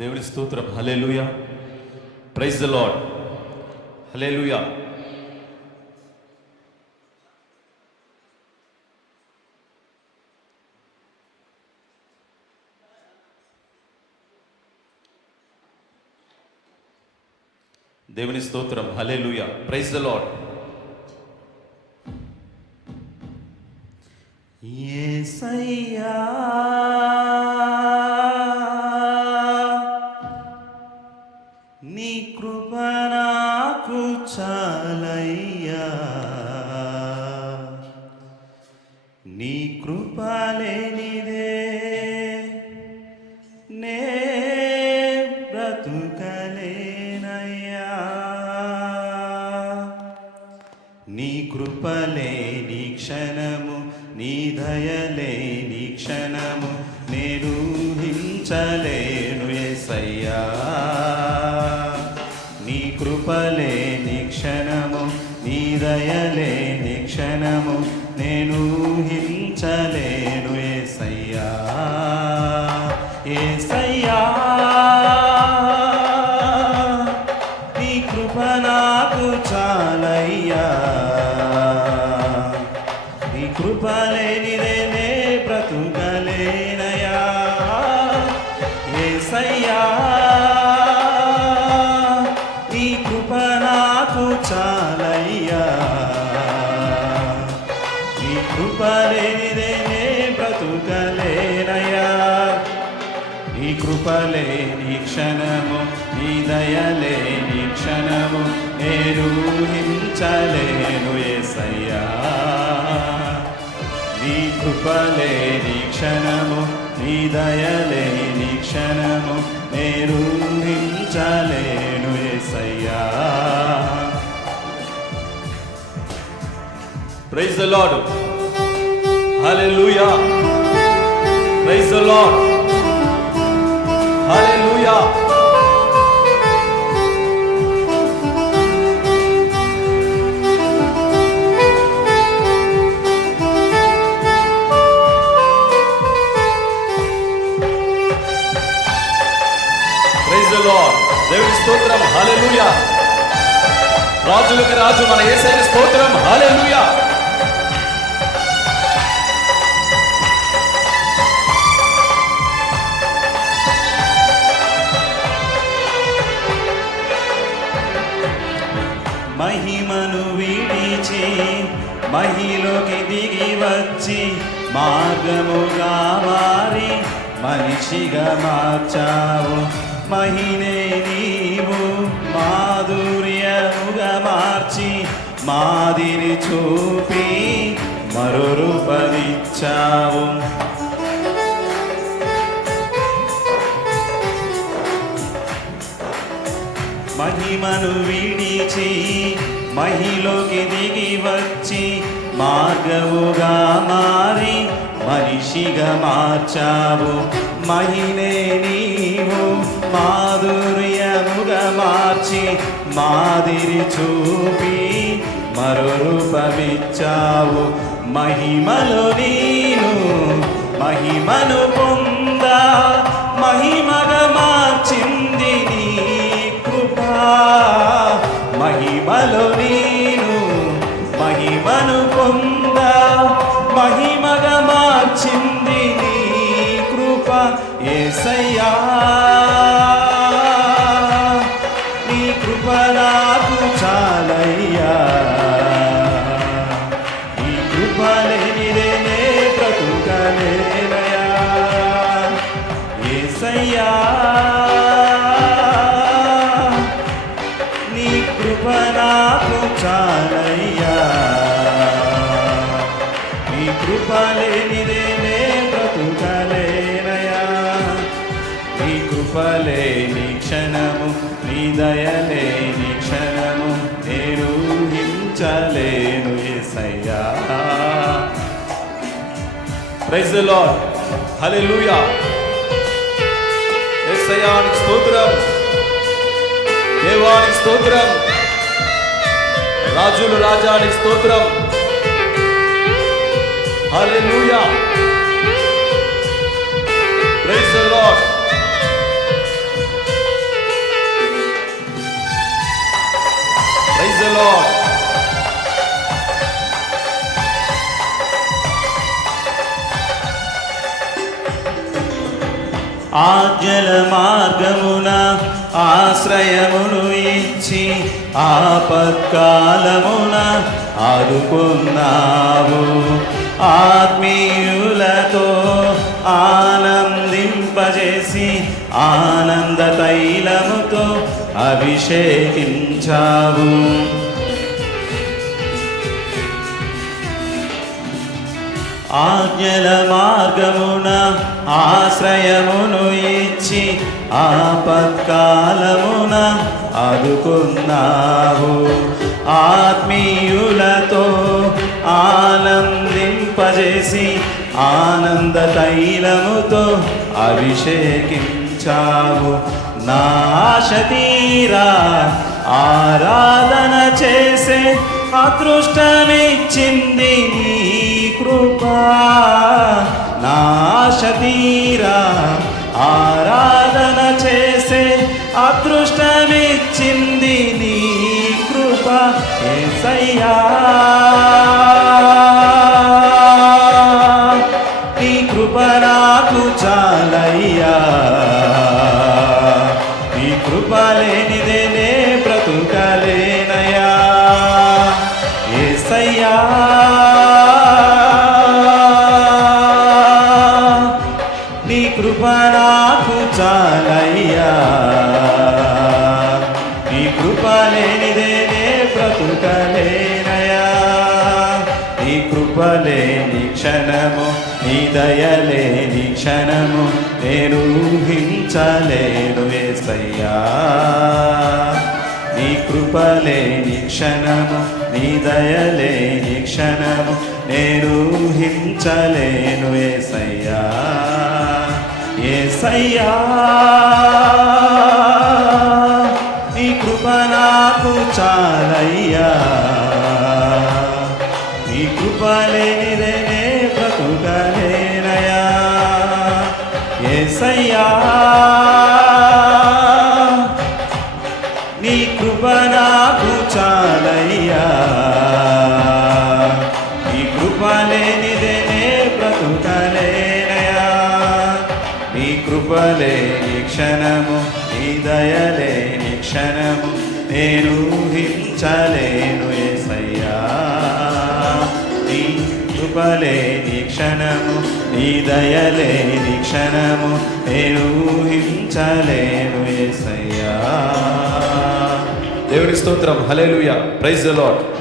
దేవుని స్తోత్రం. హల్లెలూయా. Praise the Lord. హల్లెలూయా. దేవుని స్తోత్రం. హల్లెలూయా. Praise the Lord. యేసయ్యా నీ కృప నాకు చాలయ్యా, నీ కృప లేనిదే నే బ్రతుకలేనయ్యా, నీ కృప లేని క్షణము, నీ దయలేని క్షణము నేను ఊహించలేను యేసయ్యా, నీ కృపలేని క్షణము, నీ దయలేని క్షణము నేను ఊహించలేను యేసయ్యా, యేసయ్యా నీ కృప నాకు చాలయ్యా, నీ కృప లేనిదే నే బ్రతుకలేనయా, యేసయ్యా నీ కృప నాకు చాలయ్యా, నీ కృప లేనిదే నే బ్రతుకలేనయా, నీ కృప లేని క్షణము, నీ దయలేని క్షణము నేను ఊహించలేను యేసయ్యా, నీ కృప లేని క్షణము, నీ దయలేని క్షణము నేను ఊహించలేను యేసయ్యా. Praise the Lord. హల్లెలూయా. Praise the Lord. హల్లెలూయా. Praise the Lord. దేవుని స్తోత్రం. హల్లెలూయా. రాజులకు రాజు మన యేసయ్య స్తోత్రం. హల్లెలూయా. మహిమను విడిచి మహిలోకి దిగి వచ్చి మార్గముగా మారి మనిషిగా మార్చావు, మహినే నీవు మాధుర్యముగా మార్చి మాదిరి చూపి మరో రూపమిచ్చావు, మహిమను విడిచి మహిలోకి దిగి వచ్చి మార్గముగా మారి మనిషిగా మార్చావు, మహినే నీవు మాధుర్యముగా మార్చి మాదిరి చూపి మరో రూపమిచ్చావు, మహిమలో నీను మహిమను పొందా మహిమగా మార్చింది నీ కృపా, మహిమలో నీను మహిమను పొందా మహిమగా మార్చింది నీ కృప, యేసయ్యా నీ కృప నాకు చాలయ్యా, నీ కృప లేనిదే నే బ్రతుకలేనయా, యేసయ్యా నీ కృప నాకు చాలయ్యా, నీ కృప లేనిదే నే బ్రతుకలేనయా, నీ కృప లేని క్షణము, నీ దయలేని క్షణము నేను ఊహించలేను యేసయ్యా. Praise the Lord. హల్లెలూయా. యేసయ్యానికి స్తోత్రం. దేవానికి స్తోత్రం. రాజులు రాజానికి స్తోత్రం. హల్లెలూయా. Praise the Lord. Praise the Lord. ఆజ్ఞల మార్గమున ఆశ్రయమును ఇచ్చి ఆపత్కాలమున ఆదుకున్నావు. ఆత్మీయులతో ఆనందింపజేసి ఆనంద తైలముతో అభిషేకించావు. ఆజ్ఞల మార్గమున ఆశ్రయమును ఇచ్చి ఆపత్కాలమున ఆదుకున్నావు. ఆత్మీయులతో ఆనందింపజేసి ఆనంద తైలముతో అభిషేకించావు. నా ఆశ తీరా ఆరాధన చేసే అదృష్టమిచ్చింది నీ కృపా. నా ఆశ తీరా ఆరాధన చేసే అదృష్టమిచ్చింది నీ కృప. యేసయ్యా నీ కృప నాకు చాలయ్యా. నీ కృప లేనిదే నే బ్రతుకలేనయ్యా. యేసయ్యా నీ కృప నాకు చాలయ్యా. నీ కృప లేనిదే నే బ్రతుకలేనయ్యా. నీ కృప లేని క్షణము, నీ దయలేని క్షణము నేను ఊహించలేను యేసయ్యా. నీ కృప లేని క్షణము, నీ దయలేని క్షణము నేను ఊహించలేను యేసయ్యా. యేసయ్యా నీ కృప నాకు చాలయ్యా. నీ కృప లేనిదే నే బ్రతుకలేనయ్యా. యేసయ్యా నీ కృప నాకు చాలయ్యా. నీ కృప లేనిదే నే బ్రతుకలేనయ్యా. నీ కృప లేని క్షణము, నీ దయలేని క్షణము నేను ఊహించలేను యేసయ్యా. నీ కృప లేని క్షణము, నీ దయలేని క్షణము నేను ఊహించలేను యేసయ్యా. దేవుని స్తోత్రం. హల్లెలూయా. Praise the lord.